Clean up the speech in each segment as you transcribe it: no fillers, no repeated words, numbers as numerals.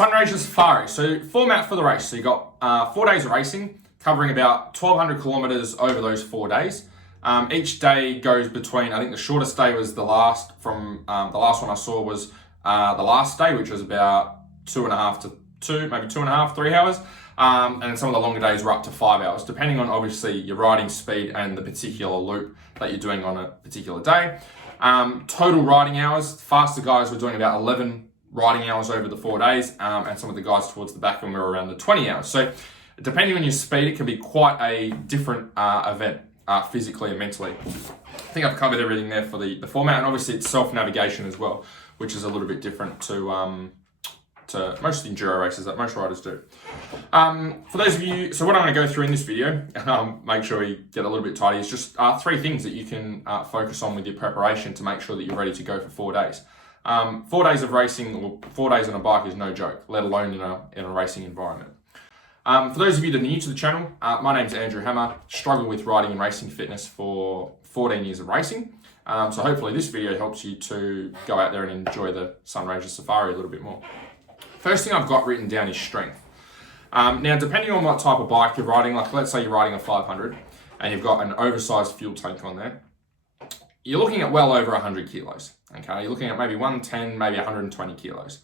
Sunraysia Safari. So format for the race. So you got 4 days of racing, covering about 1,200 kilometers over those 4 days. Each day goes between, I think the shortest day was the last one I saw was the last day, which was about 2.5 to 2.5, 3 hours. And some of the longer days were up to 5 hours, depending on obviously your riding speed and the particular loop that you're doing on a particular day. Total riding hours, faster guys were doing about 11 riding hours over the 4 days, and some of the guys towards the back end were around the 20 hours. So depending on your speed, it can be quite a different event, physically and mentally. I think I've covered everything there for the format, and obviously it's self-navigation as well, which is a little bit different to most enduro races that most riders do. For those of you, so what I'm going to go through in this video, make sure we get a little bit tidy, is just 3 things that you can focus on with your preparation to make sure that you're ready to go for 4 days. 4 days of racing, or 4 days on a bike, is no joke, let alone in a racing environment. For those of you that are new to the channel, my name's Andrew Hammer. Struggled with riding and racing fitness for 14 years of racing. So hopefully this video helps you to go out there and enjoy the Sunraysia Safari a little bit more. First thing I've got written down is strength. Now, depending on what type of bike you're riding, like let's say you're riding a 500 and you've got an oversized fuel tank on there, you're looking at well over 100 kilos, okay? You're looking at maybe 110, maybe 120 kilos.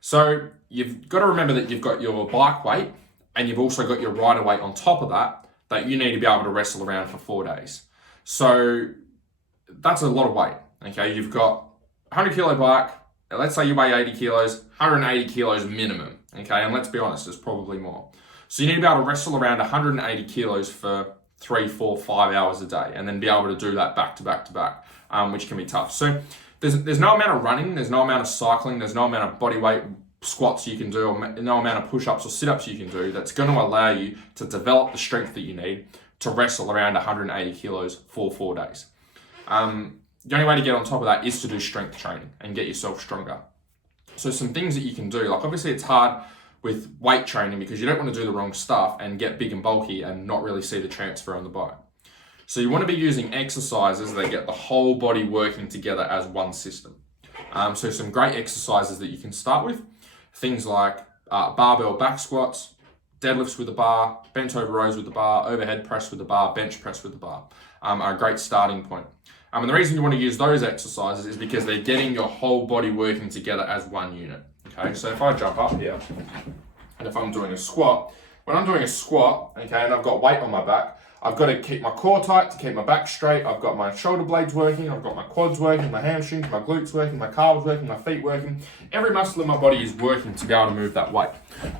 So you've got to remember that you've got your bike weight and you've also got your rider weight on top of that you need to be able to wrestle around for 4 days. So that's a lot of weight, okay? You've got a 100 kilo bike, let's say you weigh 80 kilos, 180 kilos minimum, okay? And let's be honest, there's probably more. So you need to be able to wrestle around 180 kilos for 3, 4, 5 hours a day, and then be able to do that back to back to back, which can be tough. So there's no amount of running, there's no amount of cycling, there's no amount of body weight squats you can do, or no amount of push-ups or sit-ups you can do that's going to allow you to develop the strength that you need to wrestle around 180 kilos for 4 days. The only way to get on top of that is to do strength training and get yourself stronger. So some things that you can do, like obviously it's hard with weight training because you don't want to do the wrong stuff and get big and bulky and not really see the transfer on the bike. So you want to be using exercises that get the whole body working together as one system. So some great exercises that you can start with, things like barbell back squats, deadlifts with a bar, bent over rows with the bar, overhead press with the bar, bench press with the bar, are a great starting point. And the reason you want to use those exercises is because they're getting your whole body working together as one unit. Okay, so if I jump up here, and if I'm doing a squat, when I'm doing a squat, okay, and I've got weight on my back, I've got to keep my core tight to keep my back straight. I've got my shoulder blades working, I've got my quads working, my hamstrings, my glutes working, my calves working, my feet working. Every muscle in my body is working to be able to move that weight.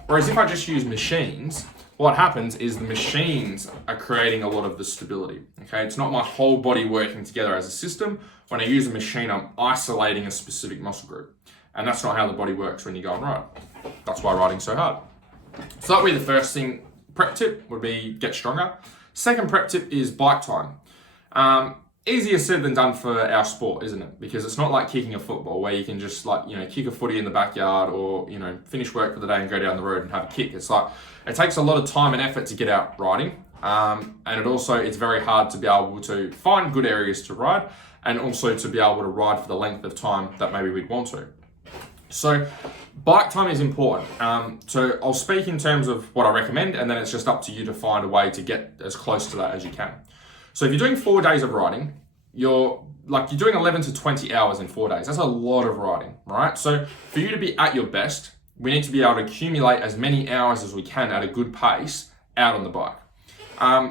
Whereas if I just use machines, what happens is the machines are creating a lot of the stability, okay? It's not my whole body working together as a system. When I use a machine, I'm isolating a specific muscle group. And that's not how the body works when you go and ride. That's why riding's so hard. So that would be the first thing. Prep tip would be get stronger. Second prep tip is bike time. Easier said than done for our sport, isn't it? Because it's not like kicking a football where you can just kick a footy in the backyard or, finish work for the day and go down the road and have a kick. It's like, it takes a lot of time and effort to get out riding. And it's very hard to be able to find good areas to ride and also to be able to ride for the length of time that maybe we'd want to. So bike time is important. So I'll speak in terms of what I recommend, and then it's just up to you to find a way to get as close to that as you can. So if you're doing 4 days of riding, you're doing 11 to 20 hours in 4 days. That's a lot of riding, right? So for you to be at your best, we need to be able to accumulate as many hours as we can at a good pace out on the bike.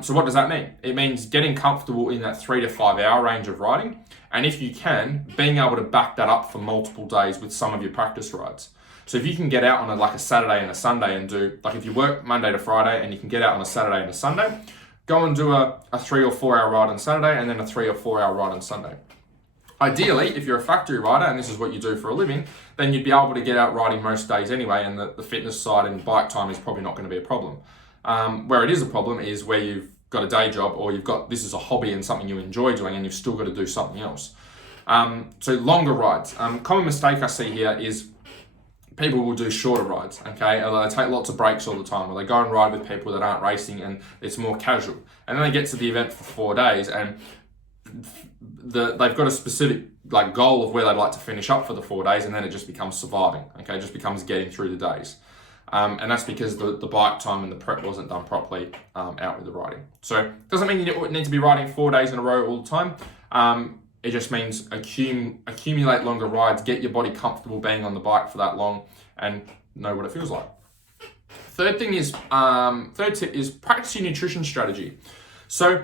So what does that mean? It means getting comfortable in that 3 to 5 hour range of riding. And if you can, being able to back that up for multiple days with some of your practice rides. So if you can get out on a Saturday and a Sunday and do, if you work Monday to Friday and you can get out on a Saturday and a Sunday, go and do a 3 or 4 hour ride on Saturday and then a 3 or 4 hour ride on Sunday. Ideally, if you're a factory rider and this is what you do for a living, then you'd be able to get out riding most days anyway, and the fitness side and bike time is probably not going to be a problem. Where it is a problem is where you've got a day job or this is a hobby and something you enjoy doing and you've still got to do something else. So longer rides. Common mistake I see here is people will do shorter rides, okay? Or they take lots of breaks all the time, or they go and ride with people that aren't racing and it's more casual. And then they get to the event for 4 days and they've got a specific goal of where they'd like to finish up for the 4 days, and then it just becomes surviving, okay? It just becomes getting through the days. And that's because the bike time and the prep wasn't done properly out with the riding. So it doesn't mean you need to be riding 4 days in a row all the time. It just means accumulate longer rides, get your body comfortable being on the bike for that long, and know what it feels like. Third tip is practice your nutrition strategy. So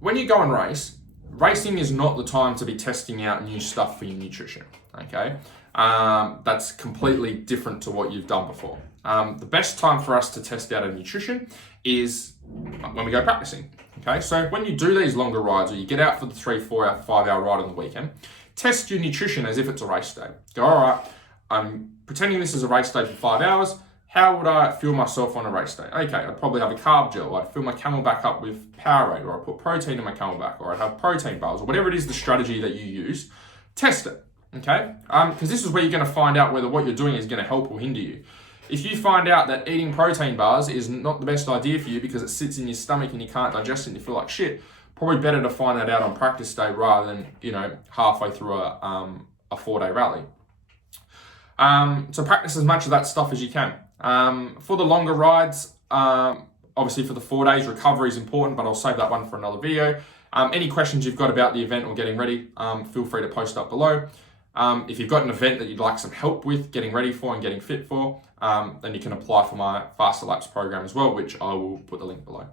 when you go and race, racing is not the time to be testing out new stuff for your nutrition, okay? That's completely different to what you've done before. The best time for us to test out our nutrition is when we go practicing, okay? So when you do these longer rides, or you get out for the 3, 4 hour, 5 hour ride on the weekend, test your nutrition as if it's a race day. Go, all right, I'm pretending this is a race day for 5 hours. How would I fuel myself on a race day? Okay, I'd probably have a carb gel. I'd fill my Camelback up with Powerade, or I'd put protein in my Camelback, or I'd have protein bars, or whatever it is, the strategy that you use. Test it, okay? Because this is where you're going to find out whether what you're doing is going to help or hinder you. If you find out that eating protein bars is not the best idea for you because it sits in your stomach and you can't digest it and you feel like shit, probably better to find that out on practice day rather than, halfway through a 4-day rally. So practice as much of that stuff as you can. For the longer rides, obviously for the 4 days, recovery is important, but I'll save that one for another video. Any questions you've got about the event or getting ready, feel free to post up below. If you've got an event that you'd like some help with getting ready for and getting fit for, then you can apply for my Faster Laps program as well, which I will put the link below.